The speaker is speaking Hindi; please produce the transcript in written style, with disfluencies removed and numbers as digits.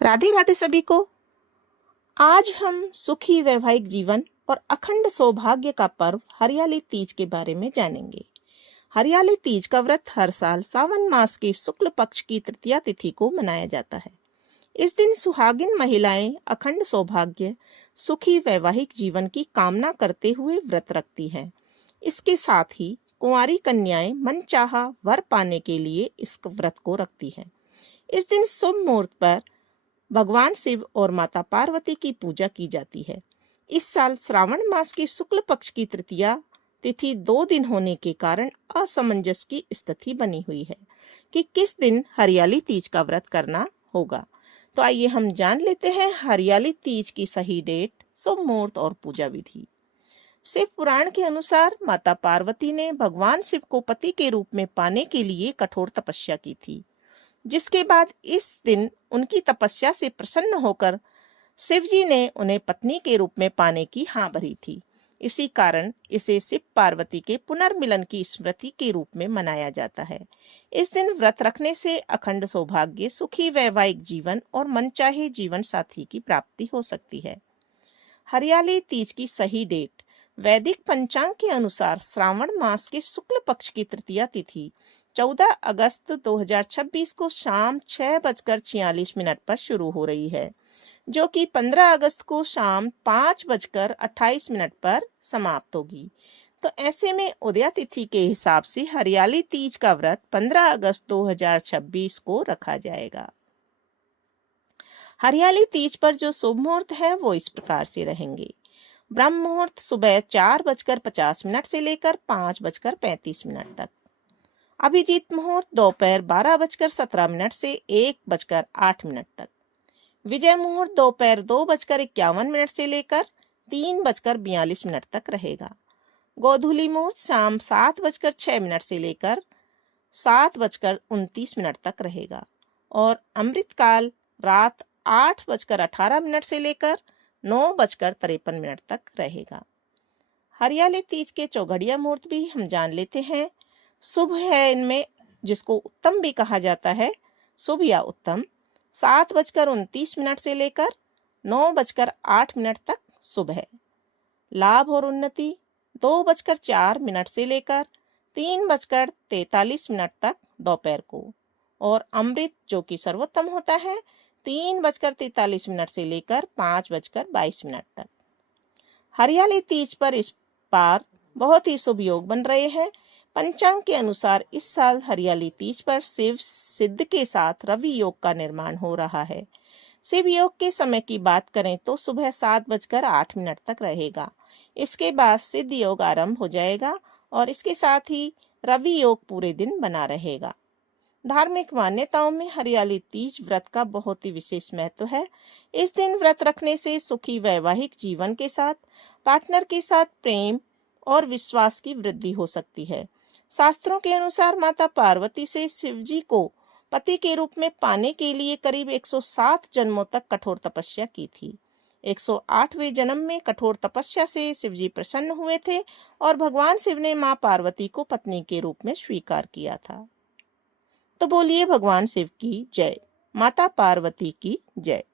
राधे राधे सभी को। आज हम सुखी वैवाहिक जीवन और अखंड सौभाग्य का पर्व हरियाली तीज के बारे में जानेंगे। हरियाली तीज का व्रत हर साल सावन मास के शुक्ल पक्ष की तृतीया तिथि को मनाया जाता है। इस दिन सुहागिन महिलाएं अखंड सौभाग्य, सुखी वैवाहिक जीवन की कामना करते हुए व्रत रखती हैं। इसके साथ ही कुंवारी कन्याएं मनचाहा वर पाने के लिए इस व्रत को रखती हैं। इस दिन शुभ मुहूर्त पर भगवान शिव और माता पार्वती की पूजा की जाती है। इस साल श्रावण मास की शुक्ल पक्ष की तृतीया तिथि 2 दिन होने के कारण असमंजस की स्थिति बनी हुई है कि किस दिन हरियाली तीज का व्रत करना होगा। तो आइए हम जान लेते हैं हरियाली तीज की सही डेट, शुभ मुहूर्त और पूजा विधि। शिव पुराण के अनुसार माता पार्वती ने भगवान शिव को पति के रूप में पाने के लिए कठोर तपस्या की थी, जिसके बाद इस दिन उनकी तपस्या से प्रसन्न होकर शिवजी ने उन्हें पत्नी के रूप में पाने की हाँ भरी थी। इसी कारण इसे शिव पार्वती के पुनर्मिलन की स्मृति के रूप में मनाया जाता है। इस दिन व्रत रखने से अखंड सौभाग्य, सुखी वैवाहिक जीवन और मनचाहे जीवन साथी की प्राप्ति हो सकती है। हरियाली तीज की सही डेट। वैदिक पंचांग के अनुसार श्रावण मास के शुक्ल पक्ष की तृतीया तिथि 14 अगस्त 2026 को शाम 6:46 पर शुरू हो रही है, जो कि 15 अगस्त को शाम 5:28 पर समाप्त होगी। तो ऐसे में उदया तिथि के हिसाब से हरियाली तीज का व्रत 15 अगस्त 2026 को रखा जाएगा। हरियाली तीज पर जो शुभ मुहूर्त है वो इस प्रकार से रहेंगे। ब्रह्म मुहूर्त सुबह 4:50 से लेकर 5:35 तक। अभिजीत मुहूर्त दोपहर 12:17 से 1:08 तक। विजय मुहूर्त दोपहर 2:51 से लेकर 3:42 तक रहेगा। गोधूली मुहूर्त शाम 7:06 से लेकर 7:29 तक रहेगा और अमृतकाल रात 8:18 से लेकर 9:53 तक रहेगा। हरियाली तीज के चौघड़िया मुहूर्त भी हम जान लेते हैं। शुभ है इनमें, जिसको उत्तम भी कहा जाता है, शुभ या उत्तम 7:29 से लेकर 9:08 तक शुभ है। लाभ और उन्नति 2:04 से लेकर 3:43 तक दोपहर को, और अमृत जो कि सर्वोत्तम होता है 3:43 से लेकर 5:22 तक। हरियाली तीज पर इस बार बहुत ही शुभ योग बन रहे हैं। पंचांग के अनुसार इस साल हरियाली तीज पर शिव सिद्ध के साथ रवि योग का निर्माण हो रहा है। शिव योग के समय की बात करें तो सुबह 7:08 तक रहेगा। इसके बाद सिद्ध योग आरंभ हो जाएगा और इसके साथ ही रवि योग पूरे दिन बना रहेगा। धार्मिक मान्यताओं में हरियाली तीज व्रत का बहुत ही विशेष महत्व है। इस दिन व्रत रखने से सुखी वैवाहिक जीवन के साथ पार्टनर के साथ प्रेम और विश्वास की वृद्धि हो सकती है। शास्त्रों के अनुसार माता पार्वती से शिवजी को पति के रूप में पाने के लिए करीब 107 जन्मों तक कठोर तपस्या की थी। 108वें जन्म में कठोर तपस्या से शिवजी प्रसन्न हुए थे और भगवान शिव ने मां पार्वती को पत्नी के रूप में स्वीकार किया था। तो बोलिए भगवान शिव की जय, माता पार्वती की जय।